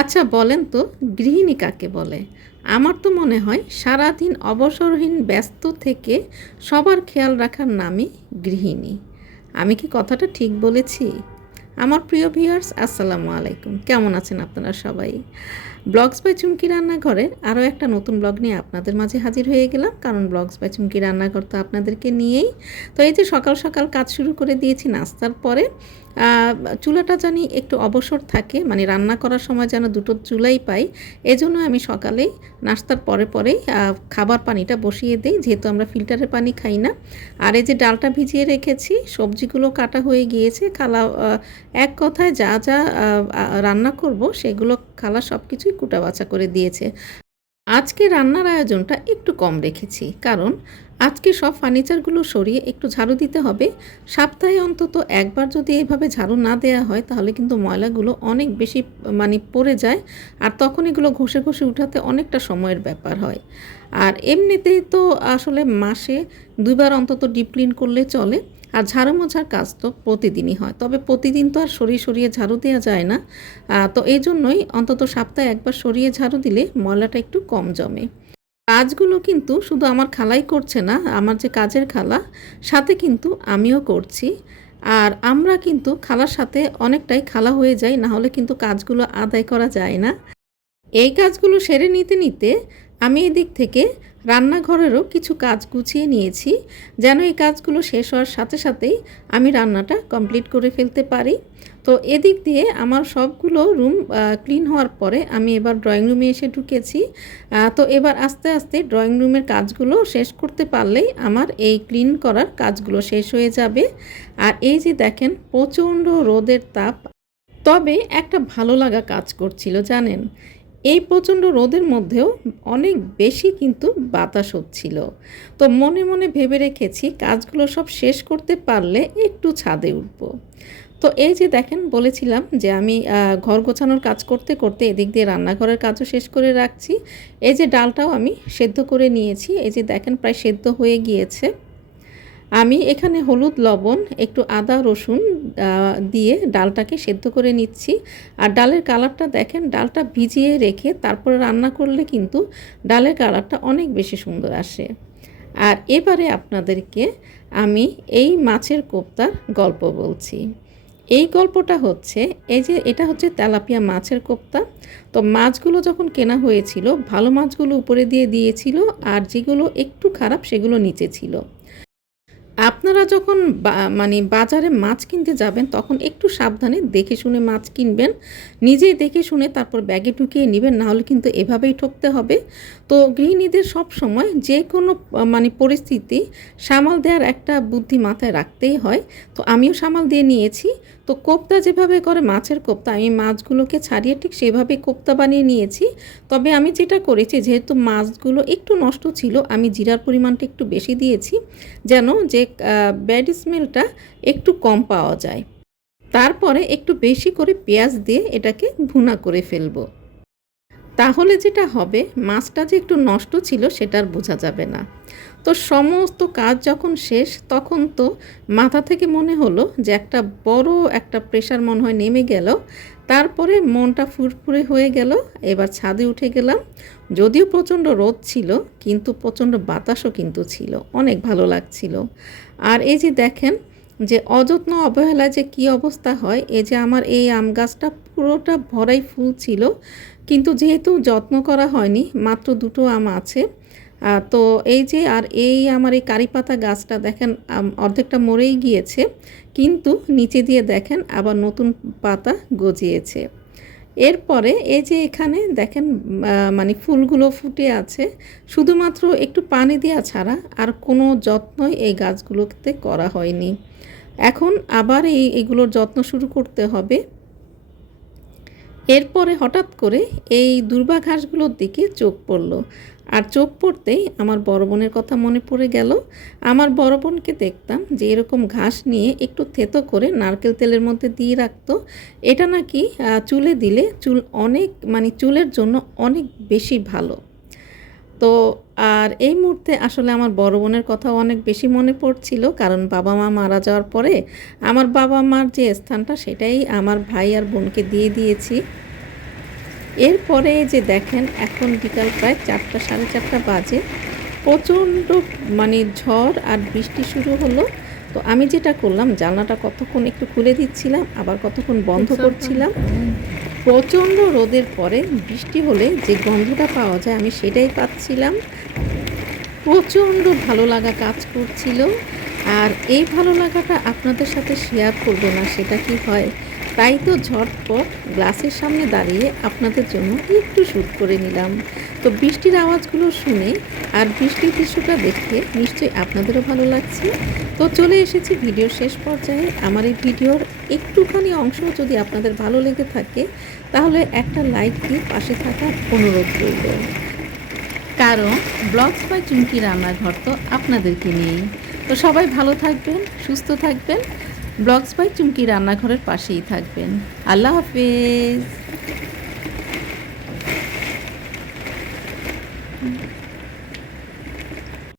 আচ্ছা বলেন তো গৃহিণী কাকে বলে? আমার তো মনে হয় সারাদিন অবসরহীন ব্যস্ত থেকে সবার খেয়াল রাখার নামই গৃহিণী। আমি কি কথাটা ঠিক বলেছি? আমার প্রিয় ভিউয়ার্স আসসালামু আলাইকুম। কেমন আছেন আপনারা সবাই? ব্লগস বাই চুমকি রান্নাঘরের আরও একটা নতুন ব্লগ নিয়ে আপনাদের মাঝে হাজির হয়ে গেলাম, কারণ ব্লগস বাই চুমকি রান্নাঘর তো আপনাদেরকে নিয়েই। তো এই যে সকাল সকাল কাজ শুরু করে দিয়েছি নাস্তার পরে। চুলাটা জানি একটু অবসর থাকে, মানে রান্না করার সময় যেন দুটো চুলাই পাই, এজন্য আমি সকালেই নাস্তার পরেই খাবার পানিটা বসিয়ে দিই, যেহেতু আমরা ফিল্টারের পানি খাই না। আর এই যে ডালটা ভিজিয়ে রেখেছি, সবজিগুলো কাটা হয়ে গিয়েছে। খালা এক কথায় যা যা রান্না করব সেগুলো খালা সব কিছুই কুটা বাছা করে দিয়েছে। আজকে রান্নার আয়োজনটা একটু কম রেখেছি, কারণ আজকে সব ফার্নিচারগুলো সরিয়ে একটু ঝাড়ু দিতে হবে। সপ্তাহে অন্তত একবার যদি এভাবে ঝাড়ু না দেওয়া হয় তাহলে কিন্তু ময়লাগুলো অনেক বেশি মানে পড়ে যায়, আর তখন এগুলো ঘষে ঘষে উঠাতে অনেকটা সময়ের ব্যাপার হয়। আর এমনিতেই তো আসলে মাসে 2বার অন্তত ডিপ ক্লিন করলে চলে। আর ঝাড়ু মোছার কাজ তো প্রতিদিনই হয়, তবে প্রতিদিন তো আর সরিয়ে সরিয়ে ঝাড়ু দেওয়া যায় না। তো এই জন্যই অন্তত সপ্তাহে একবার সরিয়ে ঝাড়ু দিলে ময়লাটা একটু কম জমে। কাজগুলো কিন্তু শুধু আমার খালাই করছে না, আমার যে কাজের খালা, সাথে কিন্তু আমিও করছি। আর আমরা কিন্তু খালার সাথে অনেকটাই খালা হয়ে যাই, না হলে কিন্তু কাজগুলো আদায় করা যায় না। এই কাজগুলো সেরে নিতে নিতে আমি এদিক থেকে রান্নাঘরেরও কিছু কাজ গুছিয়ে নিয়েছি, যেন এই কাজগুলো শেষ হওয়ার সাথে সাথেই আমি রান্নাটা কমপ্লিট করে ফেলতে পারি। তো এদিক দিয়ে আমার সবগুলো রুম ক্লিন হওয়ার পরে আমি এবার ড্রয়িং রুমে এসে ঢুকেছি। তো এবার আস্তে আস্তে ড্রয়িং রুমের কাজগুলো শেষ করতে পারলেই আমার এই ক্লিন করার কাজগুলো শেষ হয়ে যাবে। আর এই যে দেখেন প্রচণ্ড রোদের তাপ, তবে একটা ভালো লাগা কাজ করছিল জানেন। এই প্রচণ্ড রোদের মধ্যেও অনেক বেশি কিন্তু বাতাস হচ্ছিল। তো মনে মনে ভেবে রেখেছি কাজগুলো সব শেষ করতে পারলে একটু ছাদে উঠব। তো এই যে দেখেন বলেছিলাম যে আমি ঘর গোছানোর কাজ করতে করতে এদিক দিয়ে রান্নাঘরের কাজও শেষ করে রাখছি। এই যে ডালটাও আমি সেদ্ধ করে নিয়েছি, এই যে দেখেন প্রায় সেদ্ধ হয়ে গিয়েছে। আমি এখানে হলুদ, লবণ, একটু আদা রসুন দিয়ে ডালটাকে সেদ্ধ করে নিচ্ছি। আর ডালের কালারটা দেখেন, ডালটা ভিজিয়ে রেখে তারপরে রান্না করলে কিন্তু ডালের কালারটা অনেক বেশি সুন্দর আসে। আর এবারে আপনাদেরকে আমি এই মাছের কোপ্তার গল্প বলছি। এই গল্পটা হচ্ছে, এই যে এটা হচ্ছে তেলাপিয়া মাছের কোপ্তা। তো মাছগুলো যখন কেনা হয়েছিল, ভালো মাছগুলো উপরে দিয়ে দিয়েছিল, আর যেগুলো একটু খারাপ সেগুলো নিচে ছিল। আপনারা যখন মানে বাজারে মাছ কিনতে যাবেন তখন একটু সাবধানে দেখে শুনে মাছ কিনবেন। নিজেই দেখে শুনে তারপর ব্যাগে ঢুকিয়ে নেবেন, নাহলে কিন্তু এভাবেই ঠকতে হবে। তো গৃহিণীদের সব সময় যে কোনো মানে পরিস্থিতি সামাল দেওয়ার একটা বুদ্ধি মাথায় রাখতেই হয়। তো আমিও সামাল দিয়ে নিয়েছি। তো কোপ্তা যেভাবে করে মাছের কোপ্তা, আমি মাছগুলোকে ছাড়িয়ে ঠিক সেভাবে কোপ্তা বানিয়ে নিয়েছি। তবে আমি যেটা করেছি, যেহেতু মাছগুলো একটু নষ্ট ছিল, আমি জিরার পরিমাণটা একটু বেশি দিয়েছি, যেন যে ব্যাড স্মেলটা একটু কম পাওয়া যায়। তারপরে একটু বেশি করে পেঁয়াজ দিয়ে এটাকে ভুনা করে ফেলবো। তাহলে যেটা হবে, মাছটা যে একটু নষ্ট ছিল সেটা আর বোঝা যাবে না। তো সমস্ত কাজ যখন শেষ, তখন তো মাথা থেকে মনে হলো যে একটা বড় একটা প্রেশার মনে হয় নেমে গেল। তারপরে মনটা ফুরফুরে হয়ে গেল। এবার ছাদে উঠে গেলাম। যদিও প্রচণ্ড রোদ ছিল, কিন্তু প্রচণ্ড বাতাসও কিন্তু ছিল, অনেক ভালো লাগছিল। আর এই যে দেখেন যে অযত্ন অবহেলায় যে কী অবস্থা হয়, এই যে আমার এই আম গাছটা পুরোটা ভরাই ফুল ছিল, কিন্তু যেহেতু যত্ন করা হয়নি, মাত্র 2টো আম আছে। তো এই যে আর এই আমার এই কারি পাতা গাছটা দেখেন অর্ধেকটা মরেই গিয়েছে, কিন্তু নিচে দিয়ে দেখেন আবার নতুন পাতা গজিয়েছে। এরপরে এই যে এখানে দেখেন মানে ফুলগুলো ফুটে আছে, শুধুমাত্র একটু পানি দেওয়া ছাড়া আর কোনো যত্নই এই গাছগুলোতে করা হয়নি। এখন আবার এইগুলোর যত্ন শুরু করতে হবে। এরপরে হঠাৎ করে এই দুর্বা ঘাসগুলোর দিকে চোখ পড়ল, আর চোখ পড়তেই আমার বড় বোনের কথা মনে পড়ে গেল। আমার বড় বোনকে দেখতাম যে এরকম ঘাস নিয়ে একটু থেতো করে নারকেল তেলের মধ্যে দিয়ে রাখতো। এটা নাকি চুলে দিলে চুল অনেক মানে চুলের জন্য অনেক বেশি ভালো। তো আর এই মুহূর্তে আসলে আমার বড় বোনের কথা অনেক বেশি মনে পড়ছিল, কারণ বাবা মা মারা যাওয়ার পরে আমার বাবা মার যে স্থানটা সেটাই আমার ভাই আর বোনকে দিয়ে দিয়েছি। এরপরে যে দেখেন এখন বিকাল প্রায় 4টা 4:30 বাজে, প্রচণ্ড মানে ঝড় আর বৃষ্টি শুরু হলো। তো আমি যেটা করলাম, জানলাটা কতক্ষণ একটু খুলে দিচ্ছিলাম, আবার কতক্ষণ বন্ধ করছিলাম। প্রচণ্ড রোদের পরে বৃষ্টি হলে যে গন্ধটা পাওয়া যায় আমি সেটাই পাচ্ছিলাম। প্রচণ্ড ভালো লাগা কাজ করছিল। আর এই ভালো লাগাটা আপনাদের সাথে শেয়ার করব না সেটা কি হয়, তাই তো ঝটপট গ্লাসের সামনে দাঁড়িয়ে আপনাদের জন্য একটু শ্যুট করে নিলাম। তো বৃষ্টির আওয়াজগুলো শুনে আর বৃষ্টির দৃশ্যটা দেখে নিশ্চয়ই আপনাদেরও ভালো লাগছে। তো চলে এসেছি ভিডিওর শেষ পর্যায়ে। আমার এই ভিডিওর একটুখানি অংশ যদি আপনাদের ভালো লেগে থাকে তাহলে একটা লাইক দিয়ে পাশে থাকার অনুরোধ রইল, কারণ ব্লগস বাই চুমকি রান্নাঘর তো আপনাদেরকে নিয়েই। তো সবাই ভালো থাকবেন, সুস্থ থাকবেন, ব্লগস বাই চুমকি রান্নাঘরের পাশেই থাকবেন। আল্লাহ হাফেজ।